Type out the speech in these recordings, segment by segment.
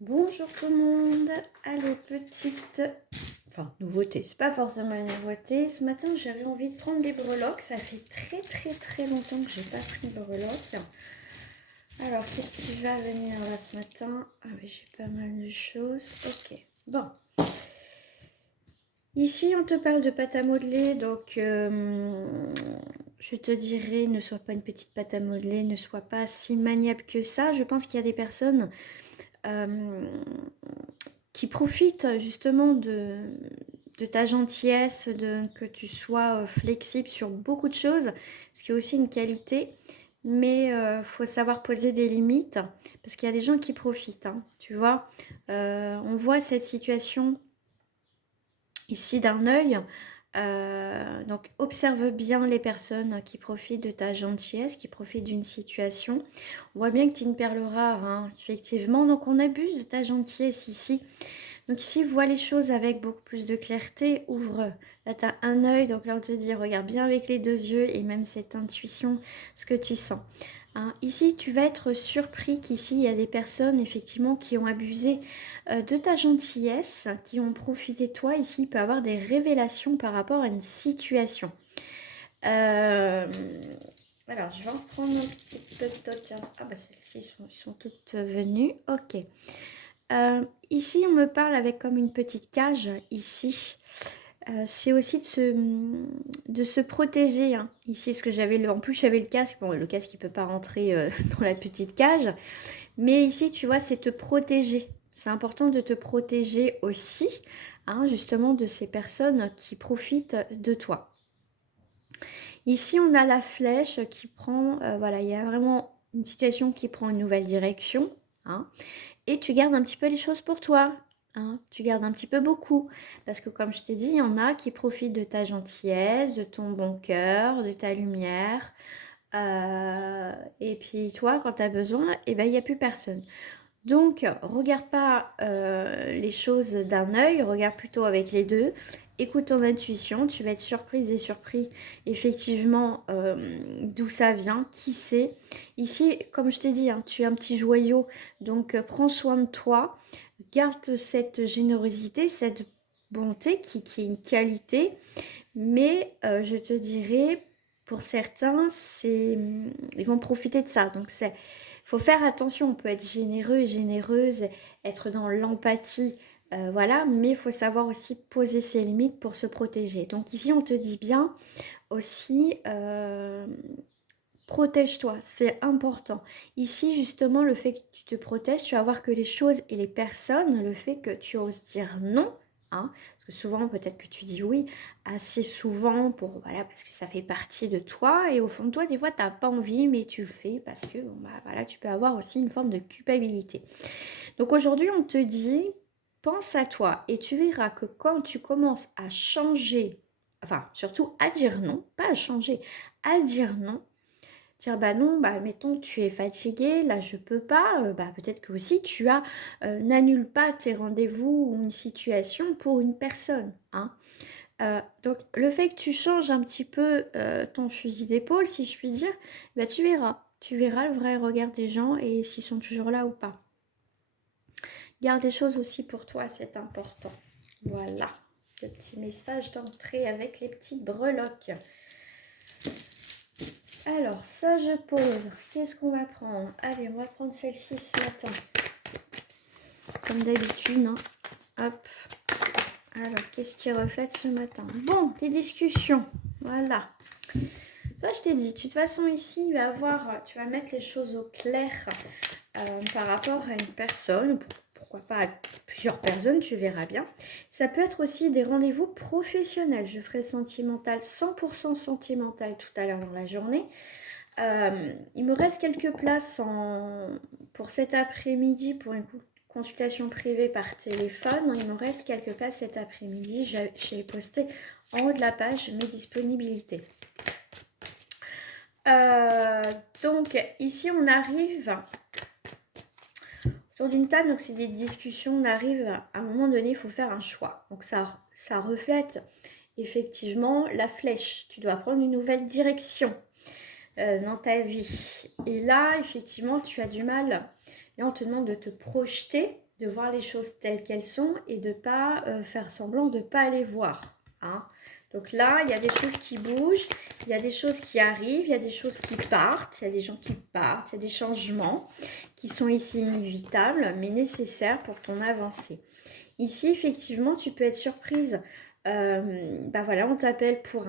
Bonjour tout le monde. Allez, petite... Enfin, nouveauté, c'est pas forcément une nouveauté. Ce matin, j'avais envie de prendre des breloques. Ça fait très longtemps que j'ai pas pris de breloques. Alors, qu'est-ce qui va venir là ce matin? Ah oui, j'ai pas mal de choses. Ok, bon. Ici, on te parle de pâte à modeler, donc je te dirais, ne sois pas une petite pâte à modeler, ne sois pas si maniable que ça. Je pense qu'il y a des personnes qui profitent justement de ta gentillesse, que tu sois flexible sur beaucoup de choses, ce qui est aussi une qualité. Mais faut savoir poser des limites, parce qu'il y a des gens qui profitent, hein, tu vois. On voit cette situation ici d'un œil. Donc observe bien les personnes qui profitent de ta gentillesse, qui profitent d'une situation. On voit bien que tu es une perle rare, hein, effectivement. Donc on abuse de ta gentillesse ici. Donc ici, vois les choses avec beaucoup plus de clarté. Ouvre. Là, tu as un œil. Donc là, on te dit, regarde bien avec les deux yeux et même cette intuition, ce que tu sens. Hein, ici, tu vas être surpris qu'ici, il y a des personnes, effectivement, qui ont abusé de ta gentillesse, qui ont profité de toi. Ici, il peut y avoir des révélations par rapport à une situation. Alors, je vais en prendre un petit peu d'autres. Ah, bah, celles-ci, ils sont toutes venues. Ok. Ici, on me parle avec comme une petite cage, ici. C'est aussi de se protéger, hein, ici, parce que en plus j'avais le casque. Bon, le casque, il peut pas rentrer dans la petite cage. Mais ici, tu vois, c'est te protéger. C'est important de te protéger aussi, hein, justement, de ces personnes qui profitent de toi. Ici, on a la flèche qui prend, voilà, il y a vraiment une situation qui prend une nouvelle direction, hein, et tu gardes un petit peu les choses pour toi, hein, tu gardes un petit peu beaucoup, parce que comme je t'ai dit, il y en a qui profitent de ta gentillesse, de ton bon cœur, de ta lumière, et puis toi, quand tu as besoin, eh ben, il n'y a plus personne. Donc, regarde pas les choses d'un œil, regarde plutôt avec les deux. Écoute ton intuition, tu vas être surprise et surpris effectivement d'où ça vient, qui c'est. Ici, comme je t'ai dit, hein, tu es un petit joyau, donc prends soin de toi, garde cette générosité, cette bonté qui est une qualité, mais je te dirais, pour certains, ils vont profiter de ça. Donc, faut faire attention. On peut être généreux et généreuse, être dans l'empathie, voilà, mais il faut savoir aussi poser ses limites pour se protéger. Donc, ici, on te dit bien aussi, protège-toi, c'est important. Ici, justement, le fait que tu te protèges, tu vas voir que les choses et les personnes, le fait que tu oses dire non, hein, parce que souvent, peut-être que tu dis oui assez souvent voilà, parce que ça fait partie de toi, et au fond de toi, des fois, tu n'as pas envie, mais tu le fais parce que, bon, bah, voilà, tu peux avoir aussi une forme de culpabilité. Donc aujourd'hui, on te dit, pense à toi, et tu verras que quand tu commences à changer, enfin, surtout à dire non, pas à changer, à dire non, dire bah non, bah mettons tu es fatigué, là je peux pas, bah peut-être que aussi tu as, n'annule pas tes rendez-vous ou une situation pour une personne, hein. Donc le fait que tu changes un petit peu ton fusil d'épaule, si je puis dire, bah tu verras le vrai regard des gens et s'ils sont toujours là ou pas. Garde les choses aussi pour toi, c'est important. Voilà, le petit message d'entrée avec les petites breloques. Alors, ça je pose. Qu'est-ce qu'on va prendre? Allez, on va prendre celle-ci ce matin. Comme d'habitude, hein. Hop. Alors, qu'est-ce qui reflète ce matin? Bon, les discussions. Voilà. Toi, je t'ai dit, de toute façon, ici, tu vas mettre les choses au clair par rapport à une personne. Pourquoi pas à plusieurs personnes, tu verras bien. Ça peut être aussi des rendez-vous professionnels. Je ferai le sentimental, 100% sentimental tout à l'heure dans la journée. Il me reste quelques places pour cet après-midi pour une consultation privée par téléphone. Il me reste quelques places cet après-midi. J'ai posté en haut de la page mes disponibilités. Donc ici on arrive autour d'une table, donc c'est des discussions, on arrive à un moment donné, il faut faire un choix. Donc ça reflète effectivement la flèche. Tu dois prendre une nouvelle direction dans ta vie. Et là, effectivement, tu as du mal. Là, on te demande de te projeter, de voir les choses telles qu'elles sont et de ne pas faire semblant de ne pas les voir. Hein. Donc là, il y a des choses qui bougent, il y a des choses qui arrivent, il y a des choses qui partent, il y a des gens qui partent, il y a des changements qui sont ici inévitables, mais nécessaires pour ton avancée. Ici, effectivement, tu peux être surprise. Voilà, on t'appelle pour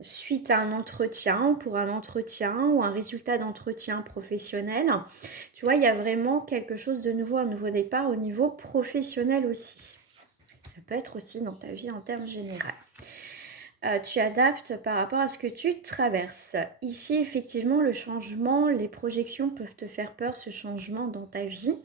suite à un entretien, pour un entretien ou un résultat d'entretien professionnel. Tu vois, il y a vraiment quelque chose de nouveau, un nouveau départ au niveau professionnel aussi. Ça peut être aussi dans ta vie en termes généraux. Tu adaptes par rapport à ce que tu traverses. Ici, effectivement, le changement, les projections peuvent te faire peur, ce changement dans ta vie.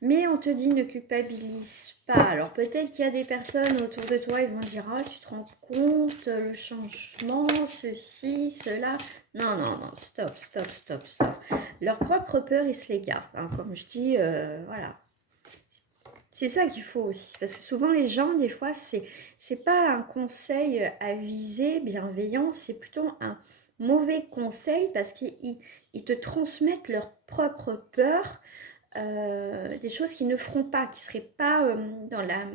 Mais on te dit ne culpabilise pas. Alors peut-être qu'il y a des personnes autour de toi, ils vont dire ah tu te rends compte, le changement, ceci, cela. Non, non, non, stop, stop, stop, stop. Leur propre peur, ils se les gardent. Hein. Comme je dis, voilà. C'est ça qu'il faut aussi. Parce que souvent les gens, des fois, c'est pas un conseil avisé, bienveillant, c'est plutôt un mauvais conseil parce qu'ils te transmettent leur propre peur. Des choses qu'ils ne feront pas, qui ne seraient pas dans la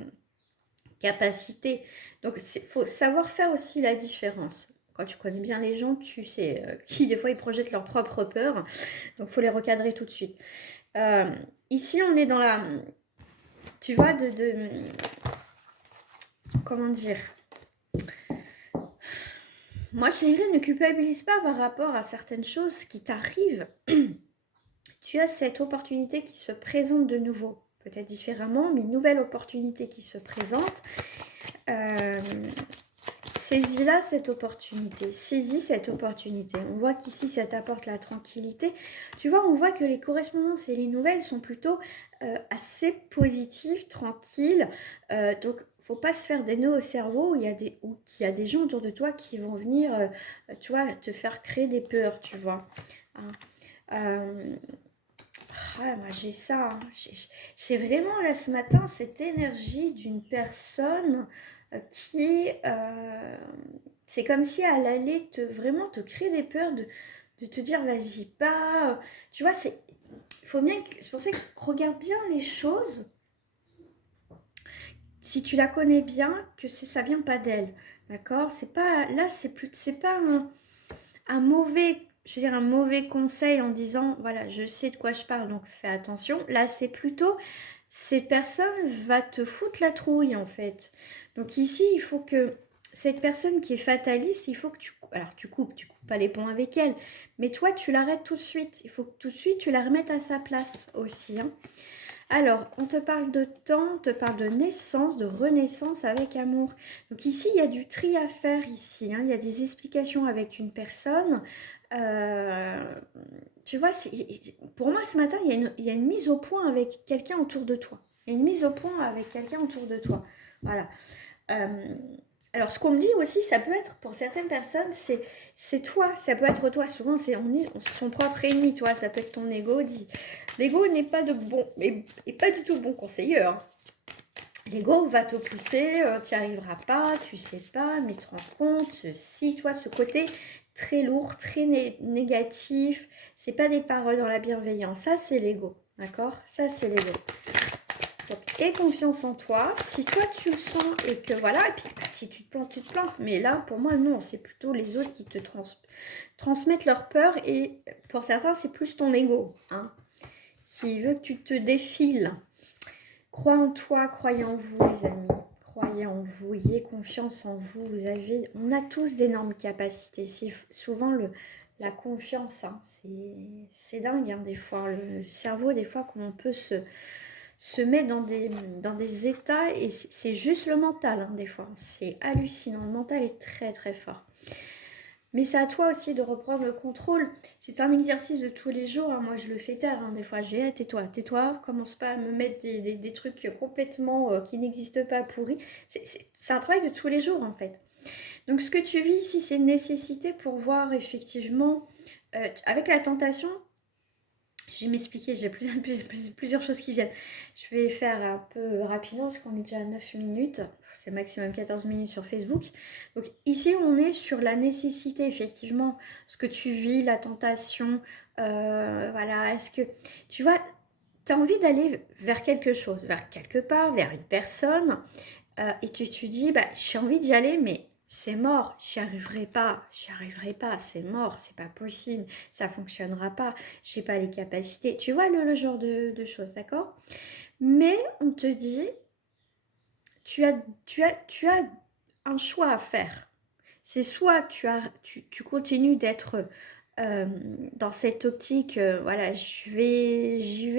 capacité. Donc, il faut savoir faire aussi la différence. Quand tu connais bien les gens, tu sais qui, des fois, ils projettent leur propre peur. Donc, il faut les recadrer tout de suite. Ici, on est dans la... Tu vois, comment dire? Moi, je dirais, ne culpabilise pas par rapport à certaines choses qui t'arrivent. Tu as cette opportunité qui se présente de nouveau. Peut-être différemment, mais une nouvelle opportunité qui se présente. Saisis-la cette opportunité, saisis cette opportunité. On voit qu'ici ça t'apporte la tranquillité. Tu vois, on voit que les correspondances et les nouvelles sont plutôt assez positives, tranquilles. Donc, faut pas se faire des nœuds au cerveau. Il y a des gens autour de toi qui vont venir, tu vois, te faire créer des peurs, tu vois. Moi j'ai ça, hein. J'ai vraiment là ce matin cette énergie d'une personne qui c'est comme si elle allait vraiment te créer des peurs, de te dire vas-y pas, tu vois, c'est pour ça que regarde bien les choses, si tu la connais bien, que ça vient pas d'elle, d'accord, c'est pas, là c'est pas un mauvais, je veux dire un mauvais conseil en disant voilà je sais de quoi je parle donc fais attention. Là c'est plutôt cette personne va te foutre la trouille en fait. Donc ici il faut que cette personne qui est fataliste, il faut que tu coupes pas les ponts avec elle, mais toi tu l'arrêtes tout de suite. Il faut que tout de suite tu la remettes à sa place aussi. Hein. Alors, on te parle de temps, on te parle de naissance, de renaissance avec amour. Donc ici, il y a du tri à faire ici. Hein. Il y a des explications avec une personne. Tu vois, pour moi, ce matin, il y a une mise au point avec quelqu'un autour de toi. Il y a une mise au point avec quelqu'un autour de toi. Voilà. Alors, ce qu'on me dit aussi, ça peut être pour certaines personnes, c'est toi, ça peut être toi. Souvent, on est son propre ennemi, toi. Ça peut être ton ego. L'ego n'est pas pas du tout bon conseiller. Hein. L'ego va te pousser, tu n'y arriveras pas, tu sais pas, mais tu te rends compte, ceci, toi, ce côté très lourd, très négatif. C'est pas des paroles dans la bienveillance. Ça, c'est l'ego, d'accord? Ça, c'est l'ego. Donc, aie confiance en toi. Si toi, tu le sens et que voilà, et puis si tu te plantes, tu te plantes. Mais là, pour moi, non, c'est plutôt les autres qui te transmettent leur peur. Et pour certains, c'est plus ton ego, hein, qui veut que tu te défiles. Crois en toi, croyez en vous, les amis. Croyez en vous, ayez confiance en vous. On a tous d'énormes capacités. C'est souvent la confiance. Hein, c'est dingue, hein, des fois. Le cerveau, des fois, qu'on peut se met dans des états et c'est juste le mental, hein, des fois. C'est hallucinant. Le mental est très, très fort. Mais c'est à toi aussi de reprendre le contrôle. C'est un exercice de tous les jours. Hein. Moi, je le fais tard. Hein. Des fois, je dis tais-toi. Commence pas à me mettre des trucs complètement qui n'existent pas pourris. C'est un travail de tous les jours, en fait. Donc, ce que tu vis ici, c'est une nécessité pour voir effectivement, avec la tentation, je vais m'expliquer, j'ai plusieurs choses qui viennent. Je vais faire un peu rapidement parce qu'on est déjà à 9 minutes. C'est maximum 14 minutes sur Facebook. Donc ici, on est sur la nécessité, effectivement, ce que tu vis, la tentation. Voilà, est-ce que... Tu vois, tu as envie d'aller vers quelque chose, vers quelque part, vers une personne, et tu te dis, bah, j'ai envie d'y aller, mais c'est mort, j'y arriverai pas, c'est mort, c'est pas possible, ça fonctionnera pas, j'ai pas les capacités. Tu vois le genre de choses, d'accord? Mais on te dit, tu as un choix à faire. C'est soit tu continues d'être dans cette optique, voilà, j'y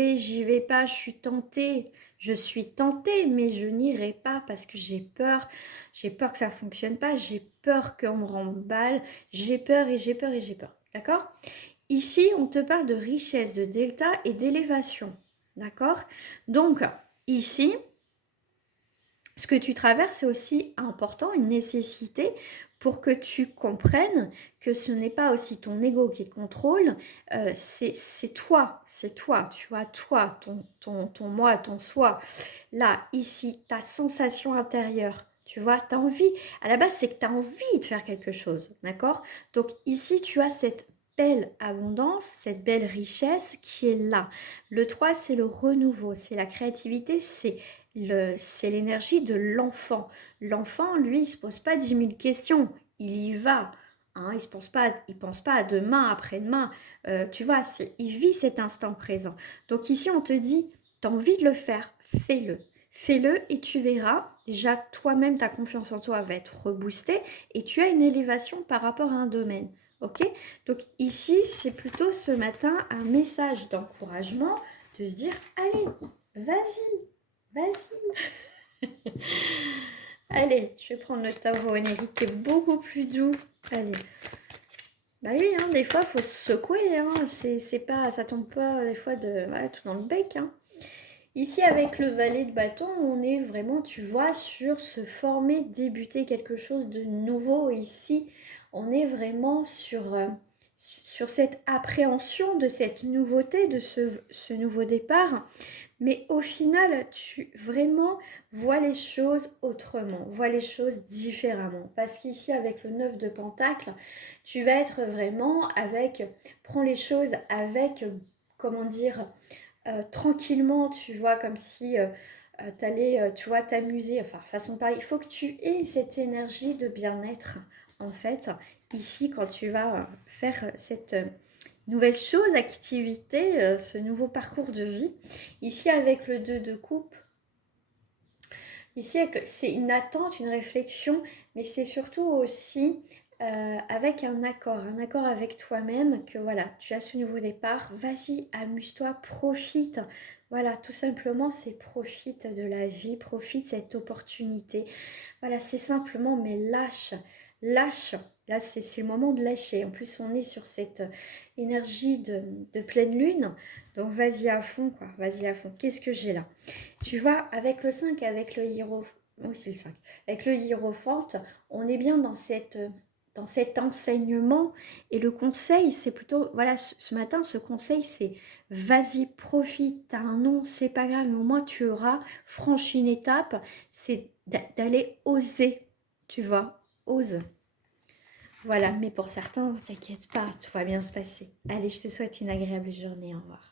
vais pas, je suis tentée, mais je n'irai pas parce que j'ai peur que ça fonctionne pas, j'ai peur qu'on me remballe, j'ai peur et j'ai peur et j'ai peur, d'accord? Ici, on te parle de richesse, de delta et d'élévation, d'accord? Donc, ici, ce que tu traverses, c'est aussi important, une nécessité pour que tu comprennes que ce n'est pas aussi ton ego qui te contrôle, c'est toi, tu vois, toi, ton moi, ton soi. Là, ici, ta sensation intérieure, tu vois, tu as envie, à la base, c'est que tu as envie de faire quelque chose, d'accord? Donc ici, tu as cette belle abondance, cette belle richesse qui est là. Le 3, c'est le renouveau, c'est la créativité, c'est l'énergie de l'enfant. L'enfant, lui, il ne se pose pas 10 000 questions, il y va. Hein, il pense pas à demain, après-demain. Tu vois, il vit cet instant présent. Donc ici, on te dit, tu as envie de le faire, fais-le. Fais-le et tu verras, déjà toi-même, ta confiance en toi va être reboostée et tu as une élévation par rapport à un domaine. Ok? Donc ici, c'est plutôt ce matin un message d'encouragement de se dire, allez, vas-y, vas-y. Allez, je vais prendre le tarot onirique qui est beaucoup plus doux. Allez. Bah oui, hein, des fois, il faut se secouer. Hein. C'est pas, ça tombe pas des fois tout dans le bec. Hein. Ici, avec le valet de bâton, on est vraiment, tu vois, sur se former, débuter quelque chose de nouveau. Ici, on est vraiment sur cette appréhension de cette nouveauté, de ce nouveau départ. Mais au final, tu vraiment vois les choses autrement, vois les choses différemment. Parce qu'ici, avec le 9 de Pentacle, tu vas être vraiment prends les choses avec, comment dire, tranquillement, tu vois, comme si tu allais, tu vois, t'amuser, enfin, façon pareille. Il faut que tu aies cette énergie de bien-être, en fait, ici, quand tu vas faire cette nouvelle chose, activité, ce nouveau parcours de vie. Ici, avec le 2 de coupe, ici, c'est une attente, une réflexion, mais c'est surtout aussi avec un accord avec toi-même, que voilà, tu as ce nouveau départ, vas-y, amuse-toi, profite. Voilà, tout simplement, c'est profite de la vie, profite de cette opportunité. Voilà, c'est simplement, mais lâche, lâche. Là, c'est le moment de lâcher. En plus, on est sur cette énergie de pleine lune. Donc, vas-y à fond, quoi. Vas-y à fond. Qu'est-ce que j'ai là? Tu vois, avec le 5, avec le hiérophante, oui, c'est le 5. Avec le hiérophante, on est bien dans cet enseignement. Et le conseil, c'est plutôt, voilà, ce matin, ce conseil, c'est vas-y, profite. T'as un nom, c'est pas grave, mais au moins tu auras franchi une étape. C'est d'aller oser, tu vois, ose. Voilà, mais pour certains, t'inquiète pas, tout va bien se passer. Allez, je te souhaite une agréable journée, au revoir.